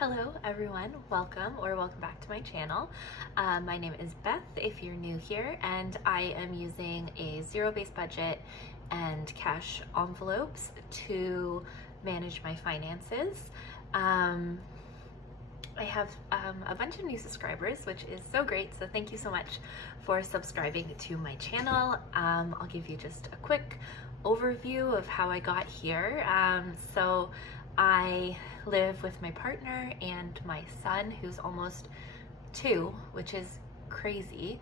Hello everyone, welcome back to my channel. My name is Beth if you're new here, and I am using a zero-based budget and cash envelopes to manage my finances. I have a bunch of new subscribers, which is so great, so thank you so much for subscribing to my channel. I'll give you just a quick overview of how I got here. So I live with my partner and my son, who's almost 2, which is crazy.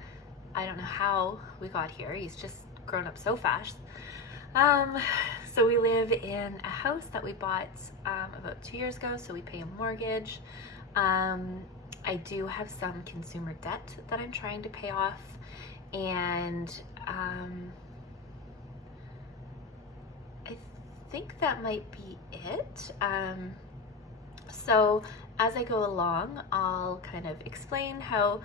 I don't know how we got here. He's just grown up so fast. So we live in a house that we bought about 2 years ago, so we pay a mortgage. I do have some consumer debt that I'm trying to pay off, and I think that might be it. So as I go along, I'll kind of explain how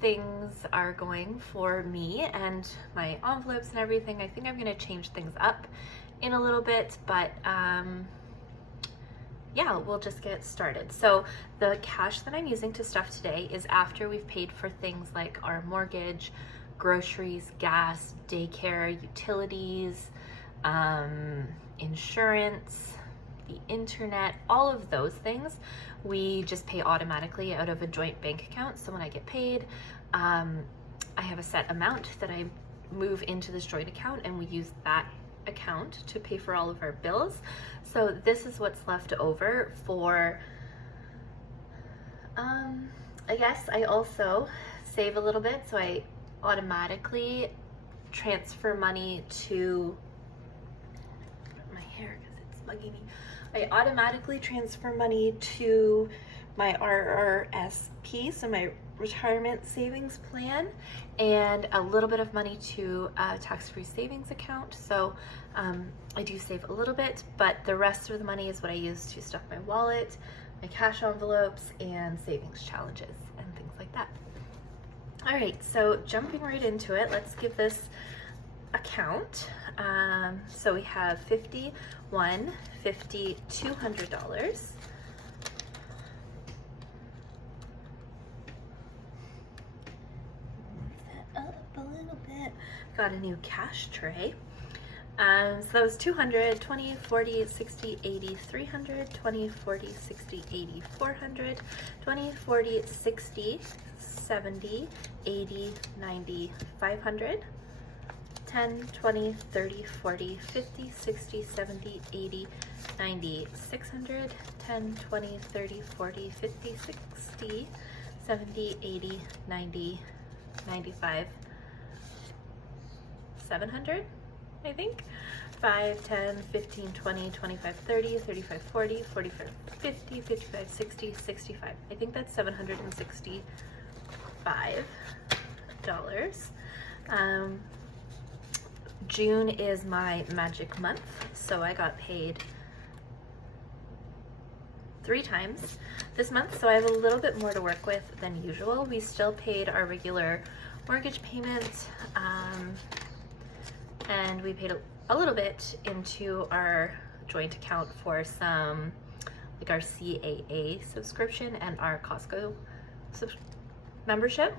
things are going for me and my envelopes and everything. I think I'm going to change things up in a little bit, but yeah, we'll just get started. So the cash that I'm using to stuff today is after we've paid for things like our mortgage, groceries, gas, daycare, utilities, insurance, the internet, all of those things. We just pay automatically out of a joint bank account. So when I get paid, I have a set amount that I move into this joint account, and we use that account to pay for all of our bills. So this is what's left over for, I guess I also save a little bit, so I automatically transfer money to my hair because it's bugging me. I automatically transfer money to my RRSP, so my retirement savings plan, and a little bit of money to a tax-free savings account. So I do save a little bit, but the rest of the money is what I use to stuff my wallet, my cash envelopes, and savings challenges and things like that. All right, so jumping right into it, let's give this a count. So we have $50, $1, $50, $200. Got a new cash tray. So that was 200, 20, 40, 60, 80, 300, 20, 40, 60, 80, 400, 20, 40, 60, 70, 80, 90, 500, 10, 20, 30, 40, 50, 60, 70, 80, 90, 600, 10, 20, 30, 40, 50, 60, 70, 80, 90, 95, 700, I think. 5, 10, 15, 20, 25, 30, 35, 40, 45, 50, 55, 60, 65. I think that's $765. June is my magic month, so I got paid 3 times this month, so I have a little bit more to work with than usual. We still paid our regular mortgage payment, and we paid a little bit into our joint account for some, like our CAA subscription and our Costco membership.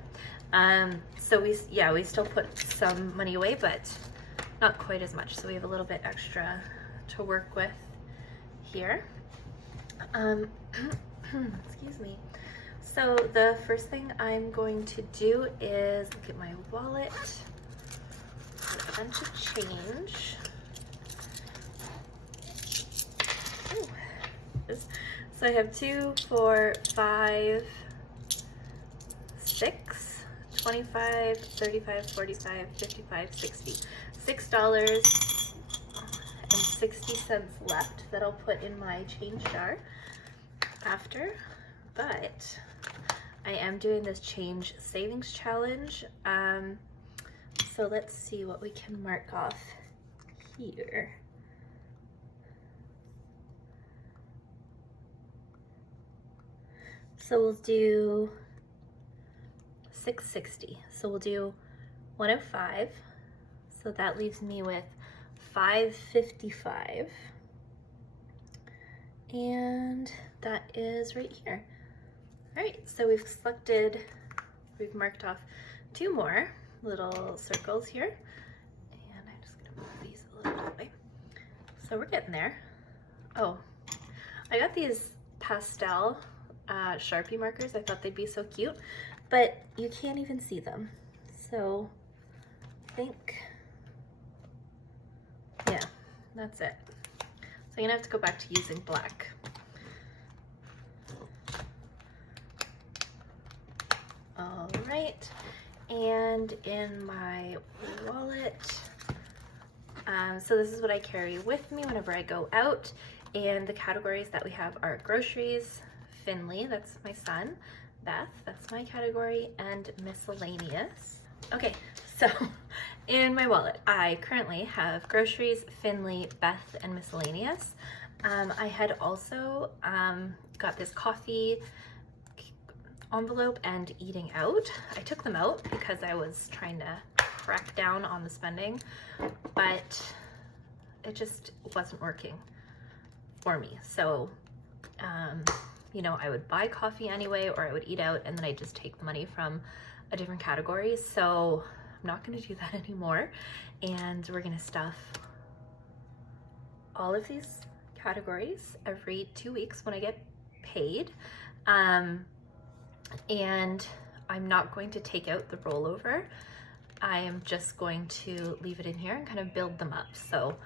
So we still put some money away, but not quite as much. So we have a little bit extra to work with here. Excuse me. So the first thing I'm going to do is look at my wallet. A bunch of change. Ooh. So I have 2, 4, 5, 6, 25, 35, 45, 55, 60. $6.60 left that I'll put in my change jar after, but I am doing this change savings challenge. So let's see what we can mark off here. So we'll do 660. So we'll do 105. So that leaves me with 555. And that is right here. All right, so we've marked off 2 more little circles here. And I'm just gonna move these a little that way. So we're getting there. Oh, I got these pastel Sharpie markers. I thought they'd be so cute, but you can't even see them. So I think, yeah, that's it. So I'm gonna have to go back to using black. All right, and in my wallet, so this is what I carry with me whenever I go out, and the categories that we have are groceries, Finley, that's my son, Beth, that's my category, and miscellaneous. Okay, so in my wallet, I currently have groceries, Finley, Beth, and miscellaneous. I had also got this coffee envelope and eating out. I took them out because I was trying to crack down on the spending, but it just wasn't working for me. So, you know, I would buy coffee anyway, or I would eat out and then I'd just take the money from a different category. So I'm not gonna do that anymore. And we're gonna stuff all of these categories every 2 weeks when I get paid. And I'm not going to take out the rollover. I am just going to leave it in here and kind of build them up. So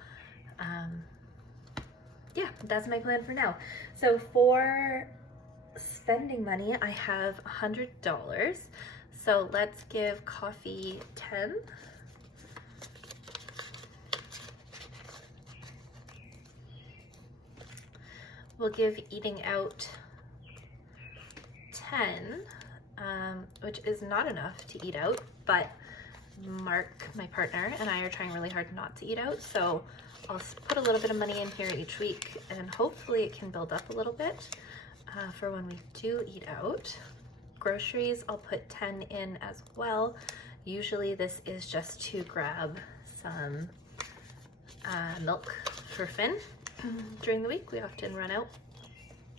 yeah, that's my plan for now. So for spending money, I have $100. So let's give coffee 10. We'll give eating out 10, which is not enough to eat out, but Mark, my partner, and I are trying really hard not to eat out, so I'll put a little bit of money in here each week, and hopefully it can build up a little bit for when we do eat out. Groceries, I'll put 10 in as well. Usually this is just to grab some milk for Finn. During the week, we often run out,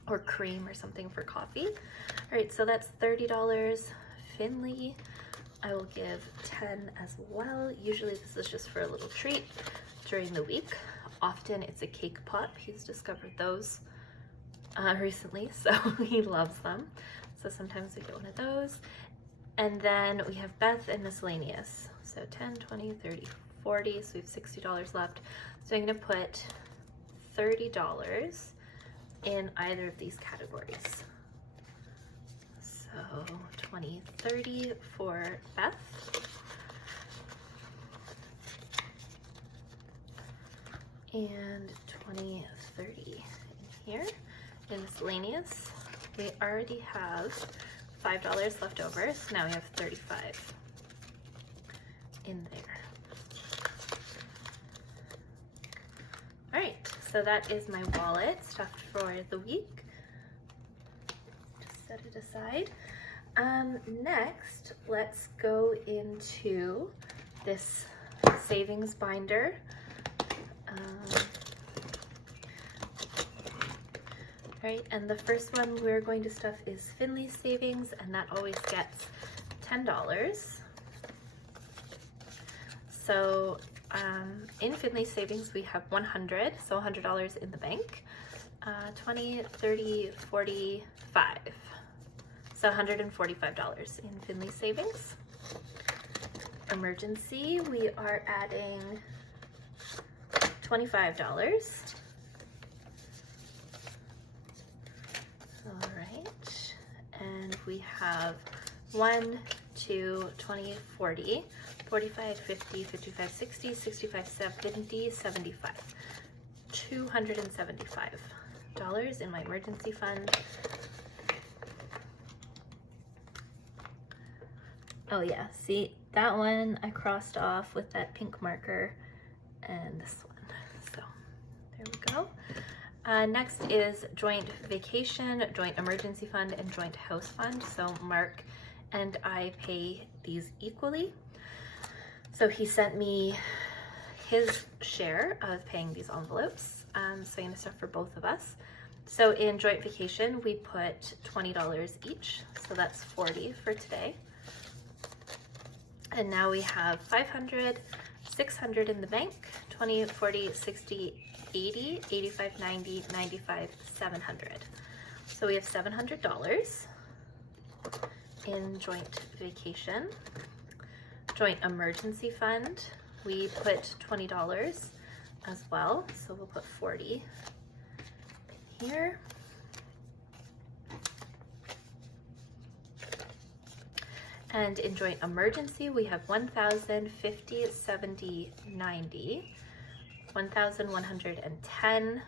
or cream or something for coffee. All right, so that's $30. Finley, I will give 10 as well. Usually this is just for a little treat during the week. Often it's a cake pop. He's discovered those recently, so he loves them. So sometimes we get one of those. And then we have Beth and miscellaneous. So 10, 20, 30, 40, so we have $60 left. So I'm gonna put $30 in either of these categories. So 20, 30 for Beth. And 20, 30 in here. In miscellaneous, we already have $5 left over, so now we have 35 in there. All right, so that is my wallet stuffed for the week. Just set it aside. Next, let's go into this savings binder. Right, and the first one we're going to stuff is Finley Savings, and that always gets $10. So in Finley Savings we have 100, so $100 in the bank, 20, 30, 45, so $145 in Finley Savings. Emergency, we are adding $25. All right, and we have 1, 2, 20, 40, 45, 50, 55, 60, 65, 70, 75. $275 in my emergency fund. Oh yeah, see, that one I crossed off with that pink marker, and this one. So there we go. Next is joint vacation, joint emergency fund, and joint house fund. So Mark and I pay these equally. So he sent me his share of paying these envelopes. So I'm gonna stuff for both of us. So in joint vacation, we put $20 each. So that's $40 for today. And now we have $500, $600 in the bank, $20, $40, $60, $80, $85, $90, $95, $700. So we have $700 in joint vacation. Joint emergency fund, we put $20 as well. So we'll put 40 here. And in joint emergency, we have 1,000, 50, 70, 90, 1,110,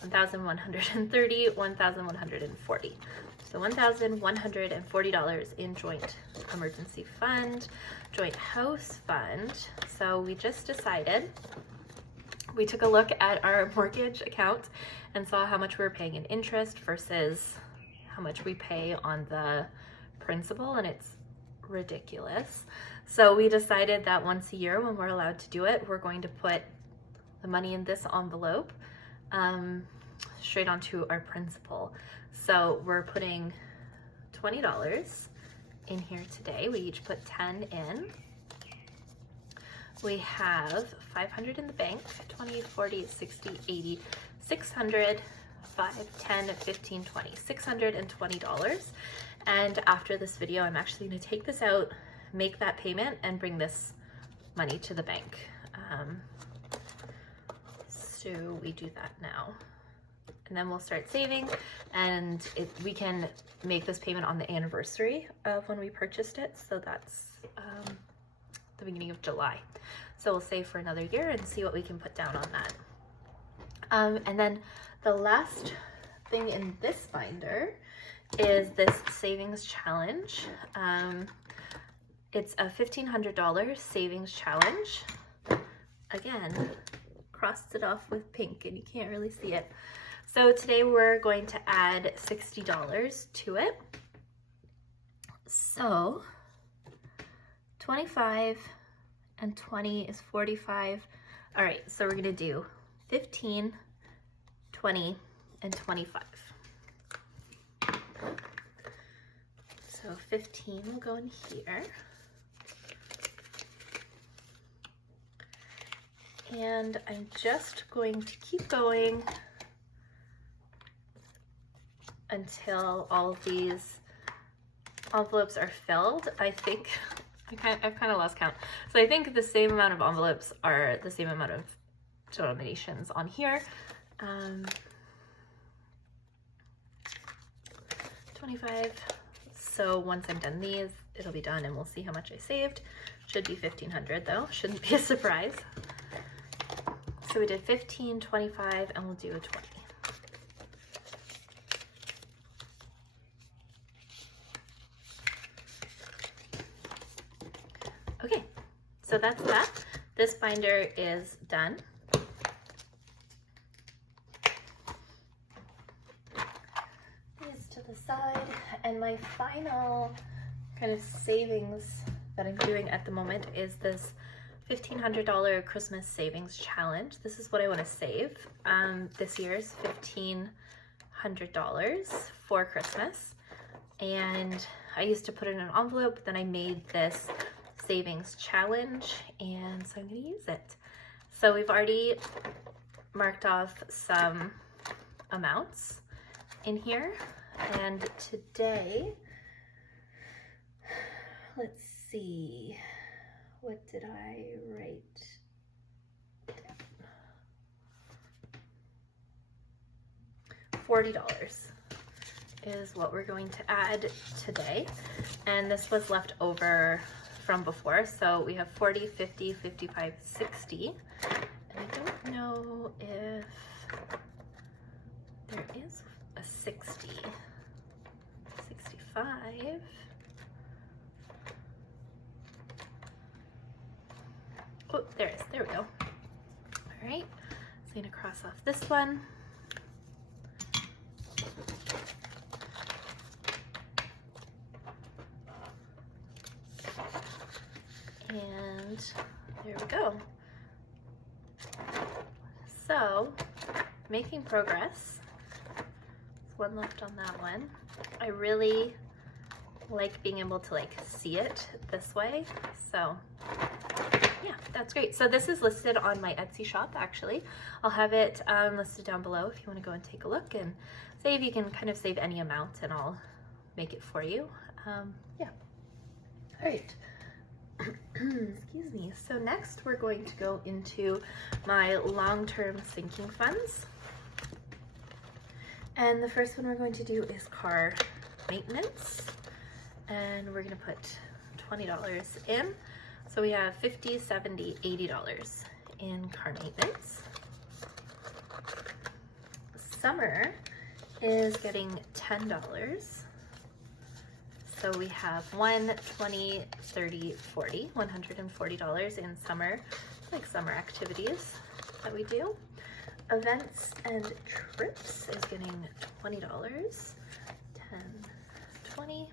1,130, 1,140. So $1,140 in joint emergency fund, joint house fund. So we just decided, we took a look at our mortgage account and saw how much we were paying in interest versus how much we pay on the principal, and it's ridiculous. So we decided that once a year when we're allowed to do it, we're going to put the money in this envelope straight onto our principal. So we're putting $20 in here today. We each put 10 in. We have 500 in the bank, 20, 40, 60, 80, 600, 5, 10, 15, 20, $620. And after this video, I'm actually gonna take this out, make that payment, and bring this money to the bank. So we do that now. And then we'll start saving, and we can make this payment on the anniversary of when we purchased it. So that's the beginning of July. So we'll save for another year and see what we can put down on that. And then the last thing in this binder is this savings challenge. It's a $1,500 savings challenge. Again, crossed it off with pink and you can't really see it. So today we're going to add $60 to it. So 25 and 20 is 45. All right, so we're gonna do 15, 20, and 25. So 15 will go in here. And I'm just going to keep going until all of these envelopes are filled. I think, I've kind of lost count. So I think the same amount of envelopes are the same amount of denominations on here. 25. So once I'm done these, it'll be done and we'll see how much I saved. Should be 1,500 though, shouldn't be a surprise. So we did 15, 25, and we'll do a 20. Okay, so that's that. This binder is done. These to the side, and my final kind of savings that I'm doing at the moment is this $1,500 Christmas savings challenge. This is what I want to save. This year's $1,500 for Christmas, and I used to put it in an envelope. Then I made this savings challenge, and so I'm going to use it. So we've already marked off some amounts in here, and today, let's see, what did I write down? $40 is what we're going to add today, and this was left over from before. So we have 40, 50, 55, 60, and I don't know if there is a 60, 65. Oh, there is, there we go. All right, so I'm gonna cross off this one. And there we go. So making progress. There's one left on that one. I really like being able to like see it this way. So yeah, that's great. So this is listed on my Etsy shop actually. I'll have it listed down below if you want to go and take a look and save. You can kind of save any amount and I'll make it for you. Yeah. All right. Excuse me. So next we're going to go into my long-term sinking funds. And the first one we're going to do is car maintenance. And we're going to put $20 in. So we have $50, $70, $80 in car maintenance. Summer is getting $10. So we have $1, $20, $30, $40, $140 in summer, like summer activities that we do. Events and trips is getting $20, 10, 20.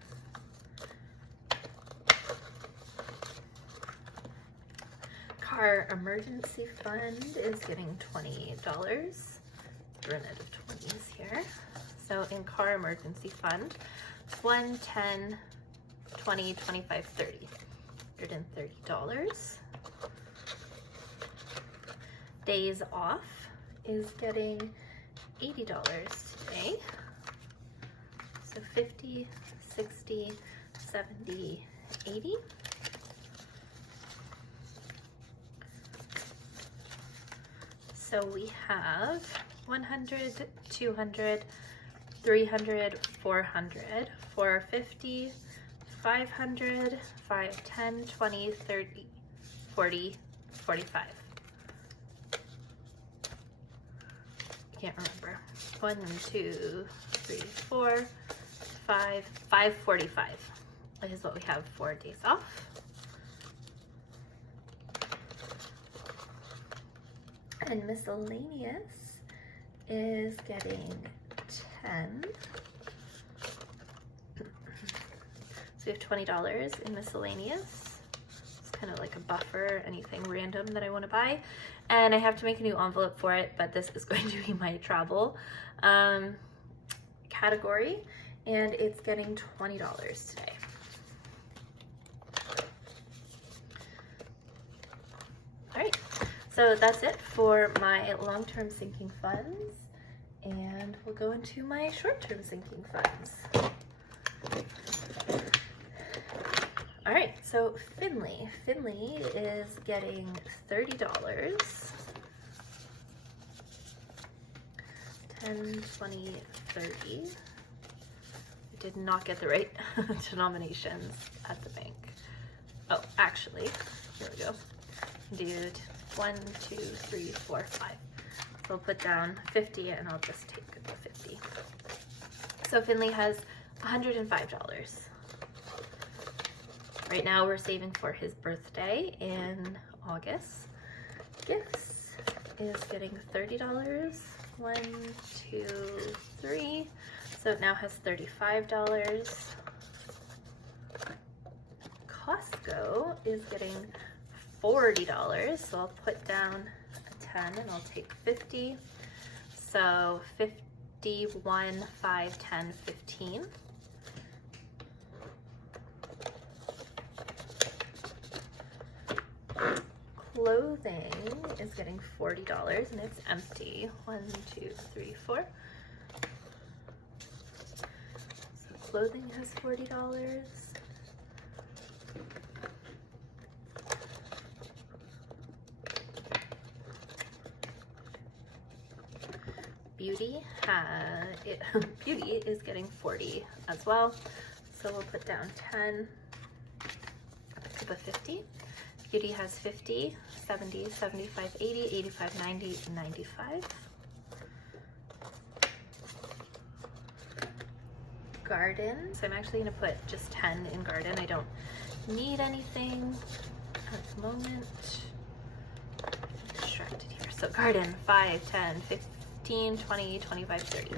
Car emergency fund is getting $20. Run out of 20s here. So in car emergency fund, 1, 10, 20, 25, 30. $130. Days off is getting $80 today. So 50, 60, 70, 80. So we have 100, 200, 300, 400, 450, 500, 5, 10, 20, 30, 40, 45. Can't remember. 1, 2, 3, 4, 5, 545 is what we have for days off. And miscellaneous is getting 10. So we have $20 in miscellaneous. It's kind of like a buffer, anything random that I want to buy. And I have to make a new envelope for it, but this is going to be my travel category, and it's getting $20 today. All right, so that's it for my long-term sinking funds, and we'll go into my short-term sinking funds. All right, so Finley is getting $30. 10, 20, 30. I did not get the right denominations at the bank. Oh, actually, here we go. Do 1, 2, 3, 4, 5. So I'll put down 50 and I'll just take the 50. So Finley has $105. Right now we're saving for his birthday in August. Gifts is getting $30. 1, 2, 3. So it now has $35. Costco is getting $40. So I'll put down a 10 and I'll take 50. So 51, 5, 10, 15. Clothing is getting $40 and it's empty. 1, 2, 3, 4. So clothing has $40. Beauty beauty is getting $40 as well. So we'll put down 10. I'll put 50. Beauty has 50, 70, 75, 80, 85, 90, 95. Garden. So I'm actually going to put just 10 in garden. I don't need anything at the moment. I'm distracted here. So garden, 5, 10, 15, 20, 25, 30.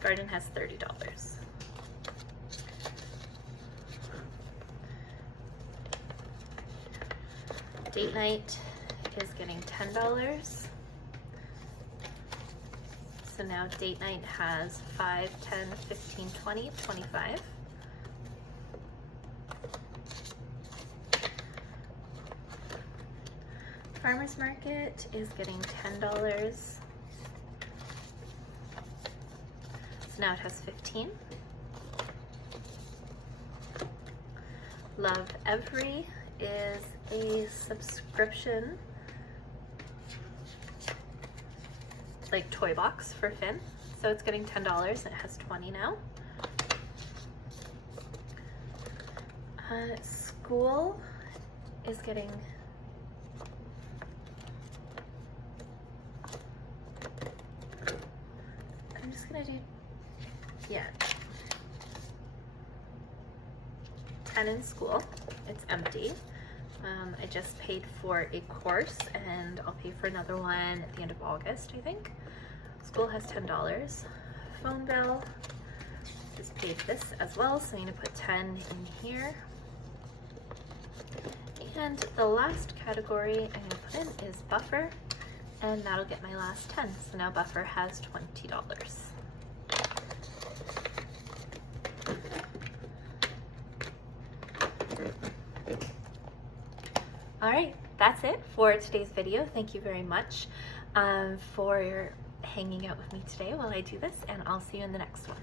Garden has $30. Date night is getting $10. So now date night has 5, 10, 15, 20, 25. Farmer's Market is getting $10. So now it has 15. Love Every is a subscription, like toy box for Finn. So it's getting $10 and it has 20 now. School is getting I'm just gonna do 10 in school. It's empty. I just paid for a course and I'll pay for another one at the end of August, I think. School has $10. Phone bill, just paid this as well, so I'm gonna put 10 in here. And the last category I'm gonna put in is buffer, and that'll get my last 10. So now buffer has $20. All right, that's it for today's video. Thank you very much for hanging out with me today while I do this, and I'll see you in the next one.